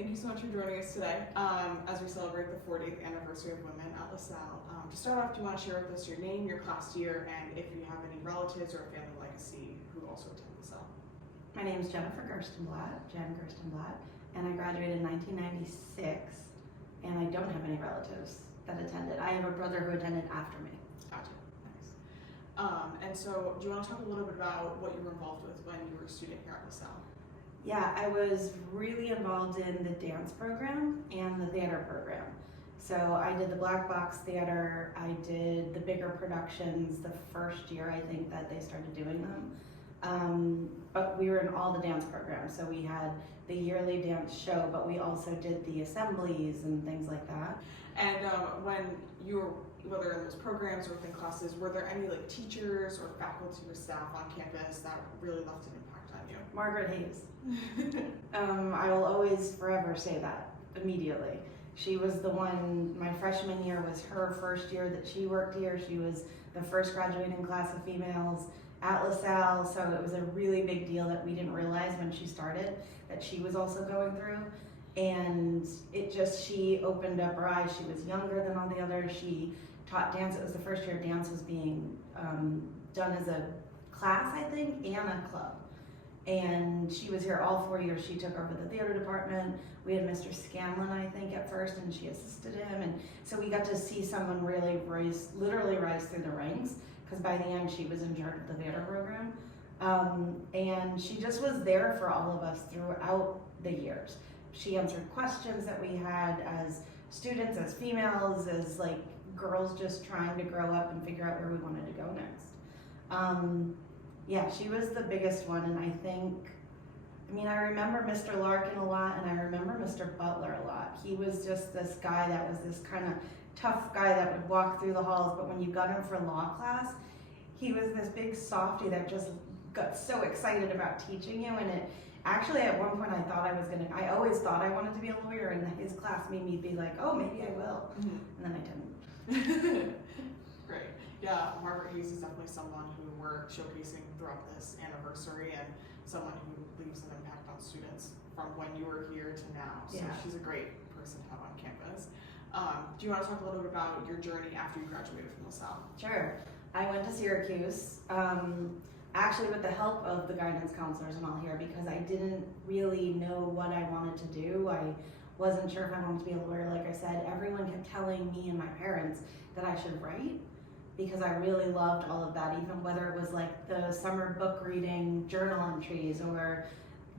Thank you so much for joining us today as we celebrate the 40th anniversary of Women at LaSalle. To start off, do you want to share with us your name, your class year, and if you have any relatives or a family legacy who also attend LaSalle? My name is Jennifer Gerstenblatt, Jen Gerstenblatt, and I graduated in 1996, and I don't have any relatives that attended. I have a brother who attended after me. Gotcha. Nice. And so, do you want to talk a little bit about what you were involved with when you were a student here at LaSalle? Yeah, I was really involved in the dance program and the theater program. So I did the Black Box Theater, I did the bigger productions the first year I think that they started doing them. But we were in all the dance programs. So we had the yearly dance show, but we also did the assemblies and things like that. And when you were, whether in those programs or within classes, were there any like teachers or faculty or staff on campus that really left an impact on you? Margaret Hayes. I will always forever say that immediately. She was the one, my freshman year was her first year that she worked here. She was the first graduating class of females at LaSalle, so it was a really big deal that we didn't realize when she started that she was also going through. And it just, she opened up her eyes. She was younger than all the others. She taught dance. It was the first year dance was being done as a class, I think, and a club. And she was here all 4 years. She took over the theater department. We had Mr. Scanlon, I think, at first, and she assisted him. And so we got to see someone really literally rise through the ranks, because by the end she was in charge of the theater program. And she just was there for all of us throughout the years. She answered questions that we had as students, as females, as like girls just trying to grow up and figure out where we wanted to go next. Yeah, she was the biggest one, and I remember Mr. Larkin a lot, and I remember Mr. Butler a lot. He was just this guy that was this kind of tough guy that would walk through the halls, but when you got him for law class, he was this big softy that just got so excited about teaching you, and it actually at one point I always thought I wanted to be a lawyer, and his class made me be like, oh, maybe I will, and then I didn't. Great. Yeah, Margaret Hayes is definitely someone who we're showcasing throughout this anniversary, and someone who leaves an impact on students from when you were here to now. So yeah. She's a great person to have on campus. Do you want to talk a little bit about your journey after you graduated from LaSalle? Sure. I went to Syracuse, actually with the help of the guidance counselors and all here, because I didn't really know what I wanted to do. I wasn't sure if I wanted to be a lawyer. Like I said, everyone kept telling me and my parents that I should write, because I really loved all of that, even whether it was like the summer book reading journal entries or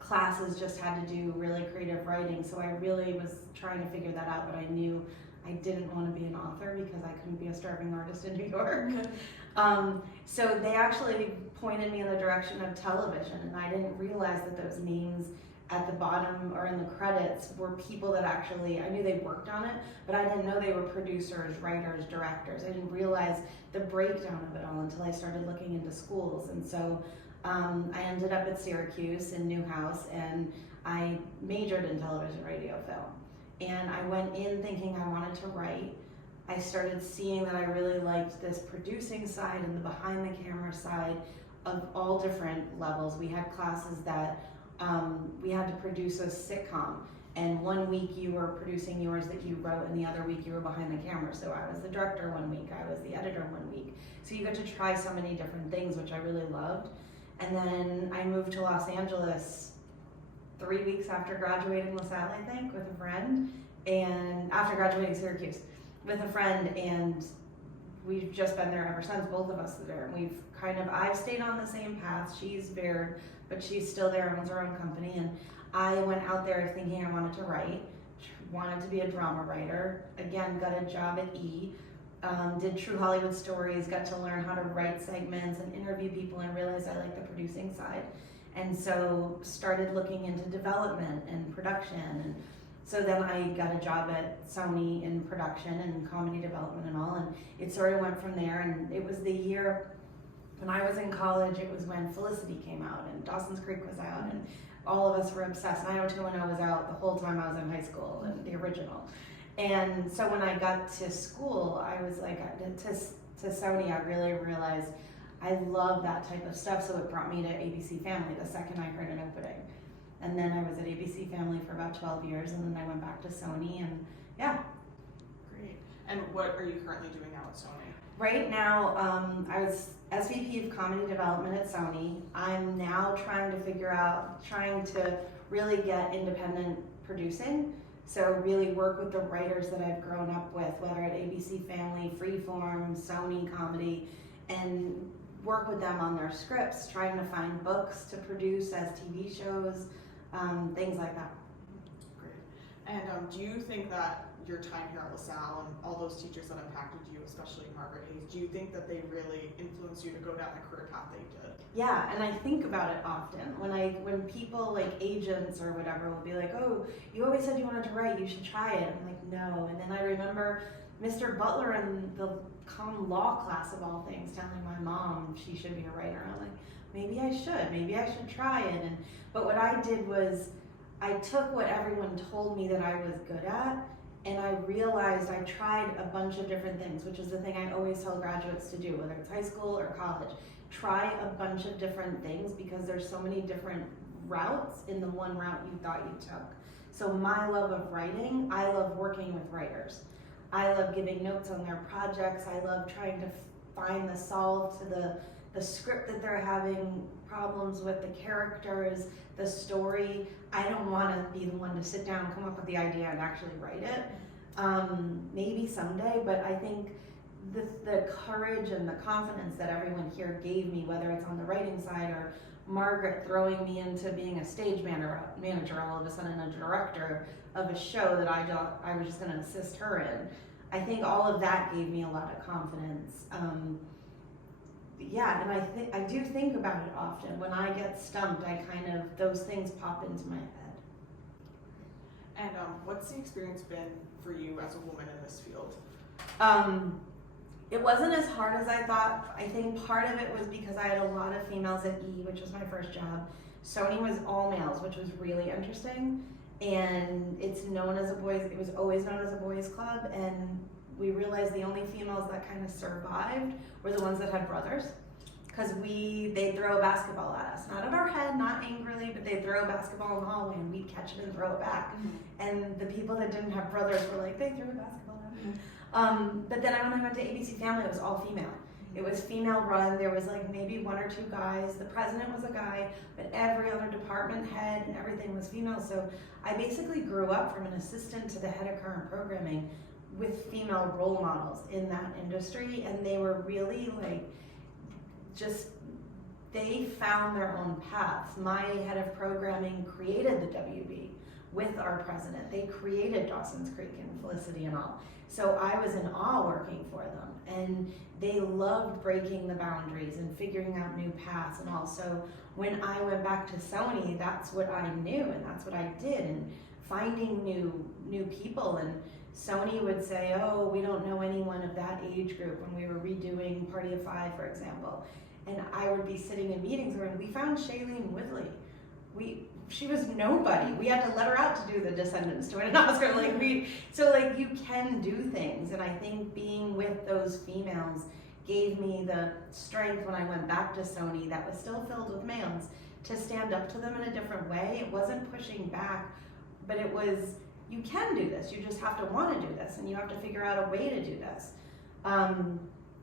classes just had to do really creative writing. So I really was trying to figure that out, but I knew I didn't want to be an author because I couldn't be a starving artist in New York. So they actually pointed me in the direction of television, and I didn't realize that those names at the bottom or in the credits were people that actually, I knew they worked on it, but I didn't know they were producers, writers, directors. I didn't realize the breakdown of it all until I started looking into schools. And so I ended up at Syracuse in Newhouse, and I majored in television, radio, film. And I went in thinking I wanted to write. I started seeing that I really liked this producing side and the behind the camera side of all different levels. We had classes that we had to produce a sitcom, and 1 week you were producing yours that you wrote, and the other week you were behind the camera. So I was the director 1 week, I was the editor 1 week. So you got to try so many different things, which I really loved. And then I moved to Los Angeles 3 weeks after graduating LaSalle, I think, with a friend, and after graduating Syracuse with a friend, and we've just been there ever since. Both of us are there, and I've stayed on the same path. She's veered, but she's still there, owns her own company, and I went out there thinking I wanted to write, wanted to be a drama writer. Again, got a job at E, did True Hollywood Stories, got to learn how to write segments and interview people, and realized I liked the producing side. And so started looking into development and production, and so then I got a job at Sony in production and comedy development and all, and it sort of went from there. And it was the year when I was in college, it was when Felicity came out and Dawson's Creek was out, and all of us were obsessed. 90210 was out the whole time I was in high school, and the original. And so when I got to school, I was like, to Sony, I really realized I love that type of stuff, so it brought me to ABC Family the second I heard an opening. And then I was at ABC Family for about 12 years, and then I went back to Sony, and yeah. Great. And what are you currently doing now at Sony? Right now, I was SVP of Comedy Development at Sony. I'm now trying to really get independent producing. So really work with the writers that I've grown up with, whether at ABC Family, Freeform, Sony Comedy, and work with them on their scripts, trying to find books to produce as TV shows, things like that. Great. And do you think that your time here at LaSalle and all those teachers that impacted you, especially Margaret Hayes, do you think that they really influenced you to go down the career path that you did? Yeah, and I think about it often. When people like agents or whatever will be like, oh, you always said you wanted to write, you should try it. I'm like, no. And then I remember Mr. Butler in the common law class of all things telling my mom she should be a writer. I'm like, maybe I should try it. But what I did was I took what everyone told me that I was good at, and I realized I tried a bunch of different things, which is the thing I always tell graduates to do, whether it's high school or college. Try a bunch of different things because there's so many different routes in the one route you thought you took. So my love of writing, I love working with writers. I love giving notes on their projects. I love trying to find the solve to the script that they're having problems with, the characters, the story. I don't want to be the one to sit down, come up with the idea, and actually write it. Maybe someday, but I think the courage and the confidence that everyone here gave me, whether it's on the writing side or Margaret throwing me into being a stage manager all of a sudden, a director of a show that I was just going to assist her in. I think all of that gave me a lot of confidence. Yeah, and I do think about it often. When I get stumped, those things pop into my head. And what's the experience been for you as a woman in this field? It wasn't as hard as I thought. I think part of it was because I had a lot of females at E, which was my first job. Sony was all males, which was really interesting. And it was always known as a boys club. And we realized the only females that kind of survived were the ones that had brothers. Because they'd throw a basketball at us. Not at our head, not angrily, but they'd throw a basketball in the hallway and we'd catch it and throw it back. Mm-hmm. And the people that didn't have brothers were like, they threw a basketball at me. But then when I went to ABC Family, it was all female. It was female run. There was like maybe one or two guys. The president was a guy, but every other department head and everything was female. So I basically grew up from an assistant to the head of current programming with female role models in that industry. And they were really they found their own paths. My head of programming created the WB with our president. They created Dawson's Creek and Felicity and all. So I was in awe working for them, and they loved breaking the boundaries and figuring out new paths and all. So when I went back to Sony, that's what I knew and that's what I did, and finding new people. And Sony would say, oh, we don't know anyone of that age group when we were redoing Party of Five, for example. And I would be sitting in meetings where we found Shailene Woodley. She was nobody. We had to let her out to do the Descendants to win an Oscar. You can do things. And I think being with those females gave me the strength when I went back to Sony that was still filled with males to stand up to them in a different way. It wasn't pushing back, but it was, you can do this. You just have to want to do this, and you have to figure out a way to do this.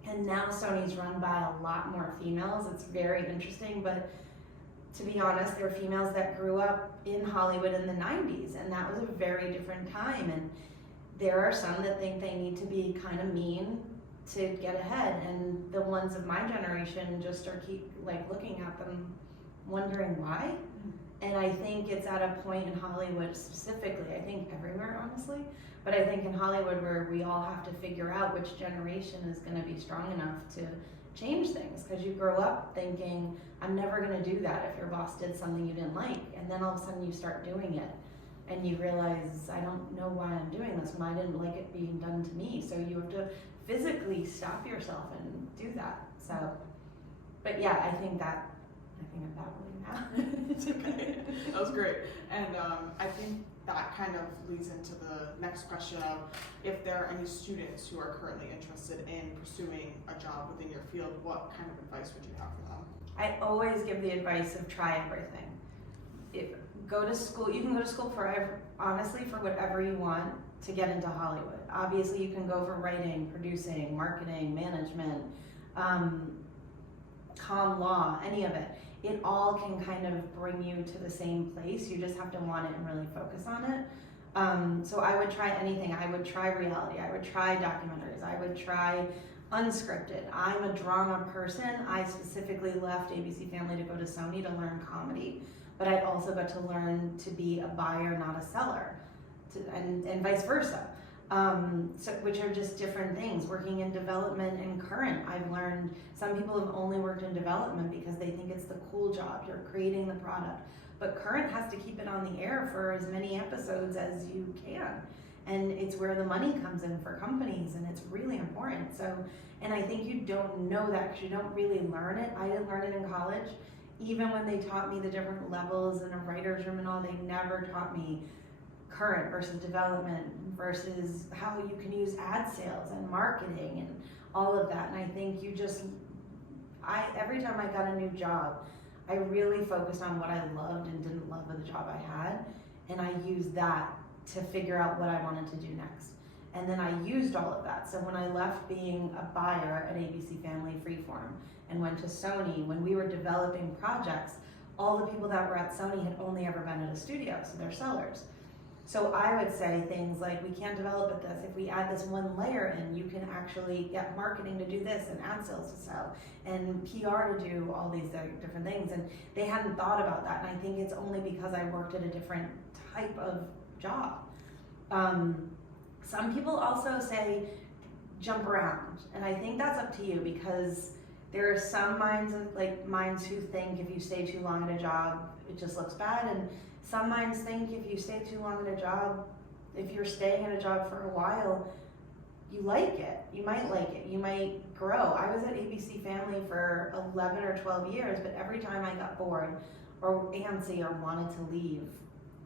And now Sony's run by a lot more females. It's very interesting, but to be honest, there were females that grew up in Hollywood in the 90s, and that was a very different time. And there are some that think they need to be kind of mean to get ahead, and the ones of my generation just keep looking at them, wondering why. Mm-hmm. And I think it's at a point in Hollywood specifically, I think everywhere honestly, but I think in Hollywood where we all have to figure out which generation is going to be strong enough to change things, because you grow up thinking, I'm never going to do that if your boss did something you didn't like, and then all of a sudden you start doing it and you realize, I don't know why I'm doing this when I didn't like it being done to me. So you have to physically stop yourself and do that. So, but yeah, I think I'm babbling now. It's okay. That was great. And I think that kind of leads into the next question of if there are any students who are currently interested in pursuing a job within your field, what kind of advice would you have for them? I always give the advice of try everything. go to school. You can go to school honestly, for whatever you want to get into Hollywood. Obviously, you can go for writing, producing, marketing, management, comm law, any of it. It all can kind of bring you to the same place. You just have to want it and really focus on it. So I would try anything. I would try reality. I would try documentaries. I would try unscripted. I'm a drama person. I specifically left ABC Family to go to Sony to learn comedy, but I also got to learn to be a buyer, not a seller, and vice versa. Which are just different things. Working in development and current, I've learned some people have only worked in development because they think it's the cool job. You're creating the product. But current has to keep it on the air for as many episodes as you can. And it's where the money comes in for companies, and it's really important. So, and I think you don't know that because you don't really learn it. I didn't learn it in college. Even when they taught me the different levels in a writer's room and all, they never taught me current versus development versus how you can use ad sales and marketing and all of that. And I think every time I got a new job, I really focused on what I loved and didn't love of the job I had, and I used that to figure out what I wanted to do next. And then I used all of that. So when I left being a buyer at ABC Family Freeform and went to Sony, when we were developing projects, all the people that were at Sony had only ever been at a studio, so they're sellers. So I would say things like, we can't develop at this. If we add this one layer in, you can actually get marketing to do this and ad sales to sell and PR to do all these different things. And they hadn't thought about that. And I think it's only because I worked at a different type of job. Some people also say jump around. And I think that's up to you, because there are some minds who think if you stay too long at a job, it just looks bad. And some minds think if you stay too long at a job, if you're staying at a job for a while, you like it. You might like it. You might grow. I was at ABC Family for 11 or 12 years, but every time I got bored or antsy or wanted to leave,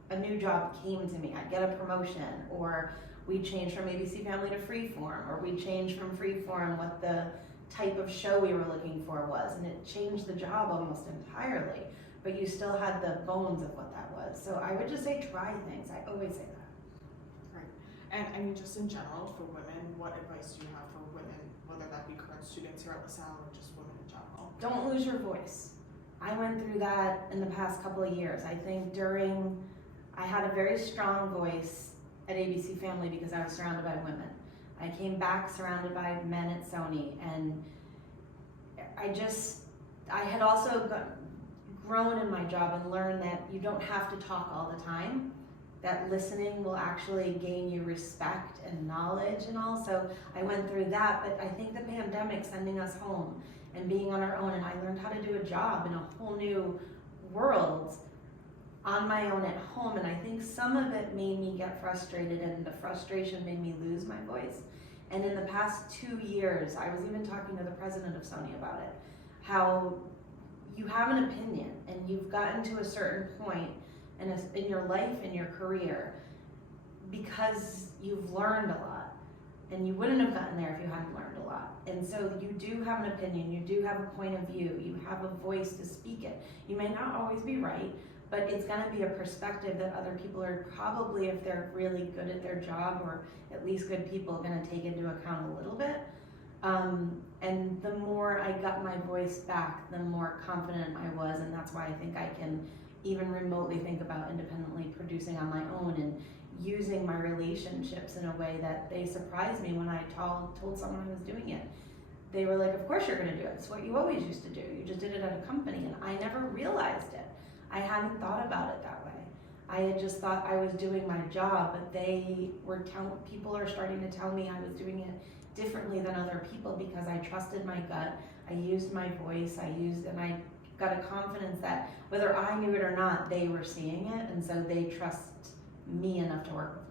a new job came to me. I'd get a promotion, or we'd change from ABC Family to Freeform, or we'd change from Freeform what the type of show we were looking for was, and it changed the job almost entirely. But you still had the bones of what that was. So I would just say try things. I always say that. Right. And I mean, just in general, for women, what advice do you have for women, whether that be current students here at LaSalle or just women in general? Don't lose your voice. I went through that in the past couple of years. I think I had a very strong voice at ABC Family because I was surrounded by women. I came back surrounded by men at Sony, and I had also grown in my job and learned that you don't have to talk all the time, that listening will actually gain you respect and knowledge and all. So I went through that, but I think the pandemic sending us home and being on our own, and I learned how to do a job in a whole new world on my own at home, and I think some of it made me get frustrated, and the frustration made me lose my voice. And in the past 2 years, I was even talking to the president of Sony about it, how you have an opinion and you've gotten to a certain point in your life, in your career, because you've learned a lot, and you wouldn't have gotten there if you hadn't learned a lot. And so you do have an opinion, you do have a point of view, you have a voice to speak it. You may not always be right, but it's going to be a perspective that other people are probably, if they're really good at their job, or at least good people, going to take into account a little bit. And the more I got my voice back, the more confident I was, and that's why I think I can even remotely think about independently producing on my own and using my relationships in a way that they surprised me when I told someone I was doing it. They were like, of course you're going to do it. It's what you always used to do. You just did it at a company, and I never realized it. I hadn't thought about it that way. I had just thought I was doing my job, but people are starting to tell me I was doing it differently than other people because I trusted my gut, I used my voice, and I got a confidence that whether I knew it or not, they were seeing it, and so they trust me enough to work with